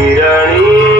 माझी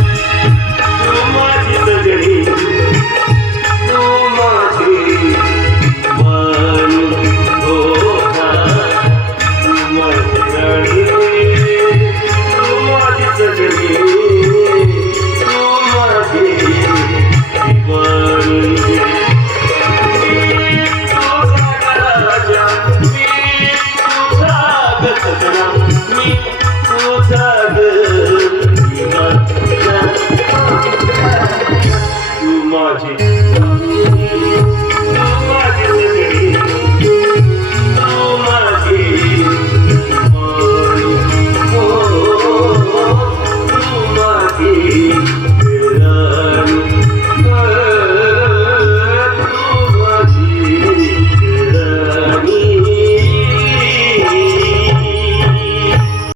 小心。